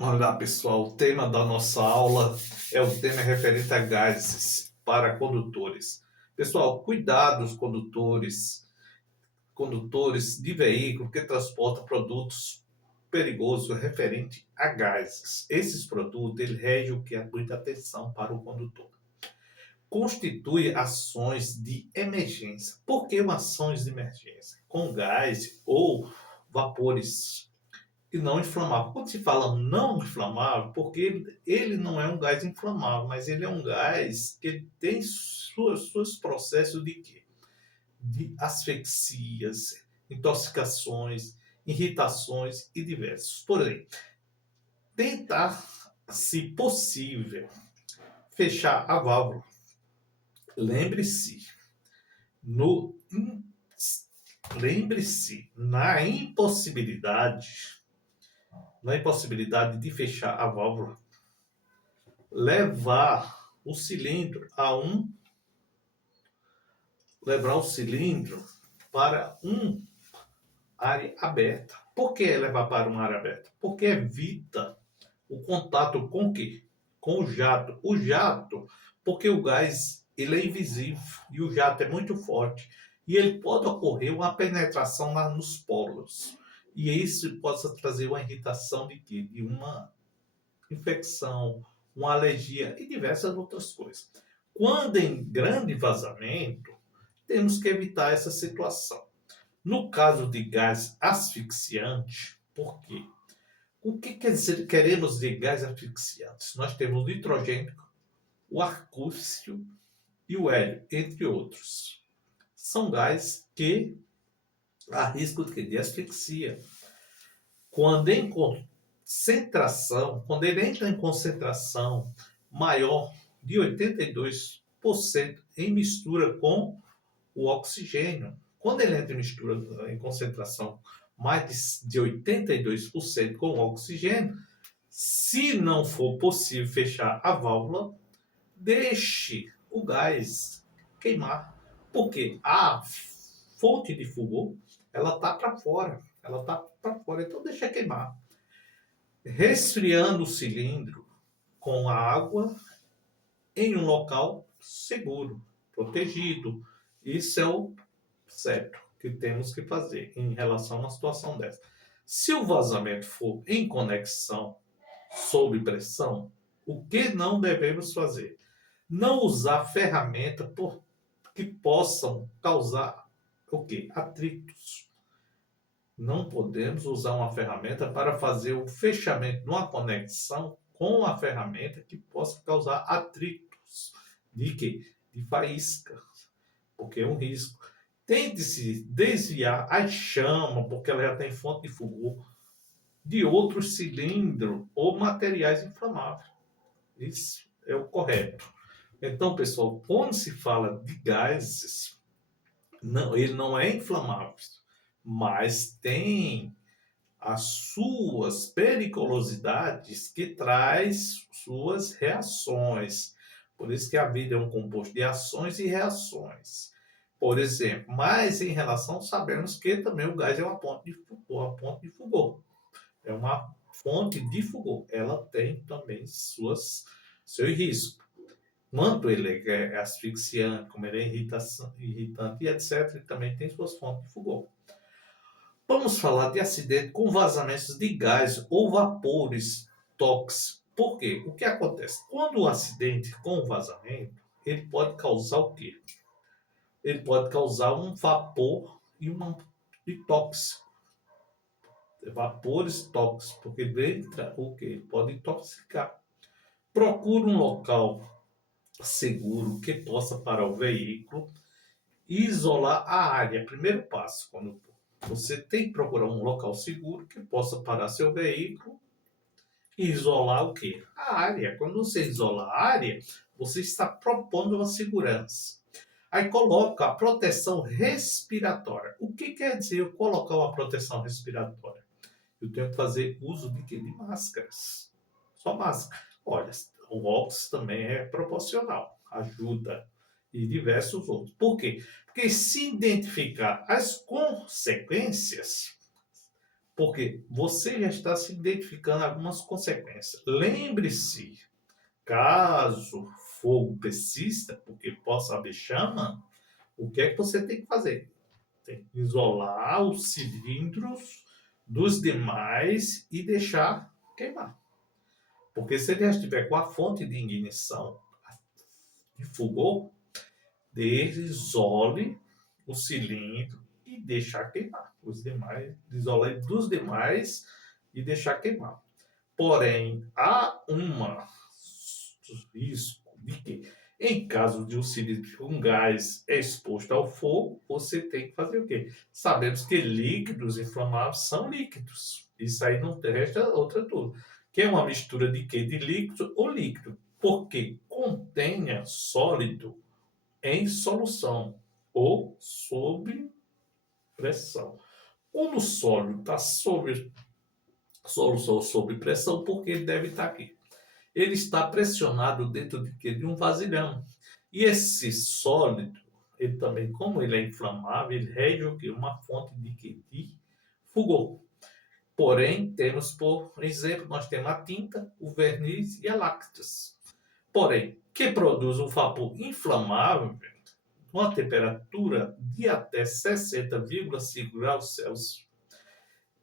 Olá, pessoal. O tema da nossa aula é o tema referente a gases para condutores. Pessoal, cuidados condutores de veículo que transportam produtos perigosos referente a gases. Esses produtos, ele rege o que é muita atenção para o condutor. Constitui ações de emergência. Por que ações de emergência? Com gás ou vapores e não inflamável. Quando se fala não inflamável, porque ele não é um gás inflamável, mas ele é um gás que tem seus processos de quê? De asfixias, intoxicações, irritações e diversos. Porém, tentar, se possível, fechar a válvula. Lembre-se, no lembre-se, na impossibilidade de fechar a válvula, levar o cilindro levar o cilindro para uma área aberta. Por que levar para uma área aberta? Porque evita o contato com o quê? Com o jato. O jato, porque o gás ele é invisível e o jato é muito forte e ele pode ocorrer uma penetração nos poros. E isso possa trazer uma irritação de quê? De uma infecção, uma alergia e diversas outras coisas. Quando em grande vazamento, temos que evitar essa situação. No caso de gás asfixiante, por quê? O que quer dizer, queremos de gás asfixiantes? Nós temos o nitrogênio, o arcúcio e o hélio, entre outros. São gases que há risco de asfixia. Quando em concentração, quando ele entra em concentração maior de 82% em mistura com o oxigênio. Quando ele entra em mistura em concentração mais de 82% com o oxigênio, se não for possível fechar a válvula, deixe o gás queimar. Porque a fonte de fogo ela está para fora. Ela está para fora, então deixa queimar. Resfriando o cilindro com a água em um local seguro, protegido. Isso é o certo que temos que fazer em relação a uma situação dessa. Se o vazamento for em conexão sob pressão, o que não devemos fazer? Não usar ferramentas que possam causar o quê? Atritos. Não podemos usar uma ferramenta para fazer o fechamento de uma conexão com a ferramenta que possa causar atritos de quê? De faísca, porque é um risco. Tente-se desviar a chama, porque ela já tem fonte de fogo, de outros cilindros ou materiais inflamáveis. Isso é o correto. Então, pessoal, quando se fala de gases, não, ele não é inflamável, mas tem as suas periculosidades que traz suas reações. Por isso que a vida é um composto de ações e reações. Por exemplo, mas em relação, sabemos que também o gás é uma fonte de fogo. É uma fonte de fogo. Ela tem também seu risco. Quanto ele é asfixiante, como ele é irritante e etc., ele também tem suas fontes de fogo. Vamos falar de acidente com vazamentos de gás ou vapores tóxicos. Por quê? O que acontece? Quando o acidente com vazamento, ele pode causar o quê? Ele pode causar um vapor e um tóxico. Vapores tóxicos, porque entra o quê? Pode intoxicar. Procure um local seguro que possa parar o veículo e isolar a área. Primeiro passo, quando você tem que procurar um local seguro que possa parar seu veículo e isolar o quê? A área. Quando você isola a área, você está propondo uma segurança. Aí coloca a proteção respiratória. O que quer dizer eu colocar uma proteção respiratória? Eu tenho que fazer uso de quê? De máscaras. Só máscara. Olha, o óxido também é proporcional, ajuda e diversos outros. Por quê? Porque se identificar as consequências, Porque você já está se identificando algumas consequências. Lembre-se, caso fogo persista, porque possa haver chama, o que é que você tem que fazer? Tem que isolar os cilindros dos demais e deixar queimar. Porque se ele já estiver com a fonte de ignição de fogo, isole o cilindro e deixar queimar. Os demais, isolar dos demais e deixar queimar. Porém, há risco de que, em caso de um cilindro, um gás é exposto ao fogo, você tem que fazer o quê? Sabemos que líquidos inflamáveis são líquidos. Isso aí não resta outra dúvida. Que é uma mistura de quê? De líquido ou líquido. Porque contenha sólido em solução ou sob pressão. Quando o sólido está sob solução sob pressão, porque ele deve estar aqui. Ele está pressionado dentro de quê? De um vasilhame. E esse sólido, ele também, como ele é inflamável, ele rege o quê? Uma fonte de quê? De fulgor. Porém, temos, por exemplo, nós temos a tinta, o verniz e a lácteas. Porém, que produz um vapor inflamável, uma temperatura de até 60,5 graus Celsius,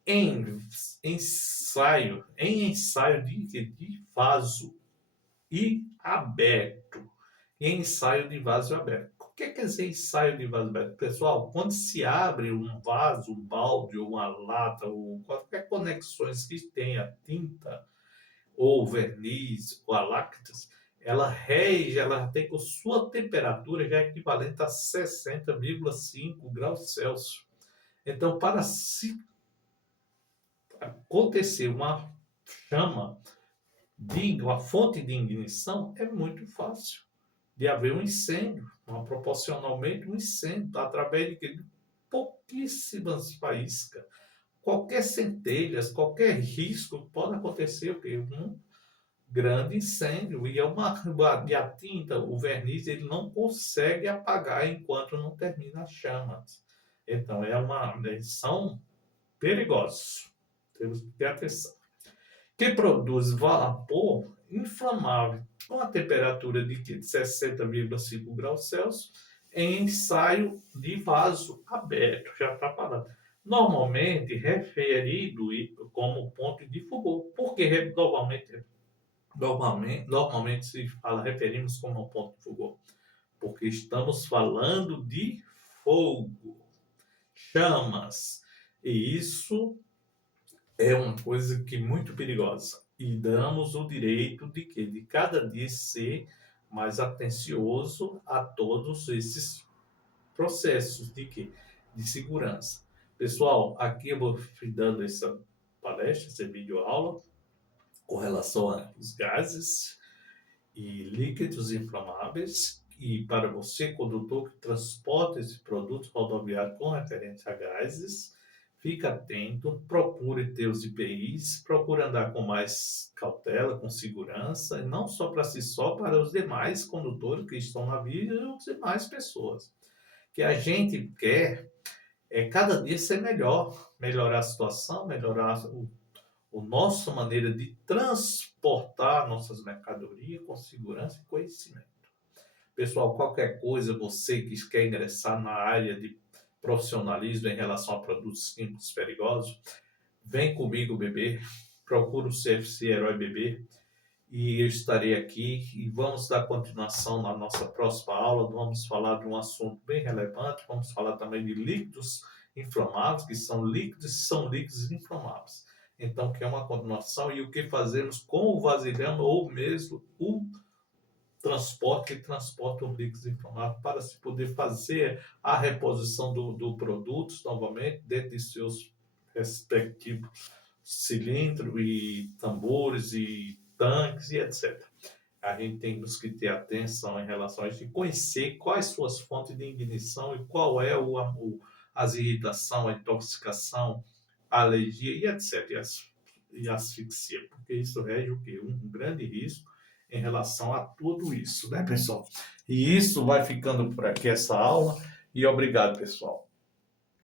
em ensaio de vaso e aberto. Em ensaio de vaso aberto. O que quer dizer ensaio de vaso aberto? Pessoal, quando se abre um vaso, um balde, ou uma lata, ou qualquer conexões que tenha tinta, ou verniz, ou a lácteas, ela rege, ela tem com sua temperatura já equivalente a 60,5 graus Celsius. Então, para se acontecer uma chama, uma fonte de ignição, é muito fácil de haver um incêndio, proporcionalmente um incêndio, através de pouquíssimas faíscas. Qualquer centelhas, qualquer risco, pode acontecer o quê? Um grande incêndio. E a tinta, o verniz, ele não consegue apagar enquanto não termina as chamas. Então, eles são perigosos. Temos que ter atenção. Que produz vapor inflamável com a temperatura de 60,5 graus Celsius em ensaio de vaso aberto, já está falando. Normalmente referido como ponto de fulgor. Por que normalmente se fala, referimos como ponto de fulgor? Porque estamos falando de fogo, chamas. E isso é uma coisa que é muito perigosa. E damos o direito de que de cada dia ser mais atencioso a todos esses processos de que de segurança. Pessoal, aqui eu vou dando essa palestra, essa videoaula com relação aos gases e líquidos inflamáveis e para você, condutor que transporta esse produto rodoviário com referência a gases, fique atento, procure ter os IPIs, procure andar com mais cautela, com segurança, e não só para si, só para os demais condutores que estão na via e as demais pessoas. Que a gente quer cada dia ser melhor, melhorar a situação, melhorar a nossa maneira de transportar nossas mercadorias com segurança e conhecimento. Pessoal, qualquer coisa, você que quer ingressar na área de profissionalismo em relação a produtos químicos perigosos, vem comigo beber, procura o CFC Herói Beber e eu estarei aqui e vamos dar continuação na nossa próxima aula. Vamos falar de um assunto bem relevante, vamos falar também de líquidos inflamáveis, que são líquidos inflamáveis. Então, que é uma continuação e o que fazemos com o vasilhame ou mesmo o transporte que transporta os líquidos inflamáveis para se poder fazer a reposição do produto novamente dentro de seus respectivos cilindros e tambores e tanques e etc. A gente tem que ter atenção em relação a isso e conhecer quais suas fontes de ignição e qual é as irritação, a intoxicação, a alergia e etc. E asfixia, porque isso rege o quê? Um grande risco em relação a tudo isso, né, pessoal? E isso vai ficando por aqui essa aula e obrigado, pessoal.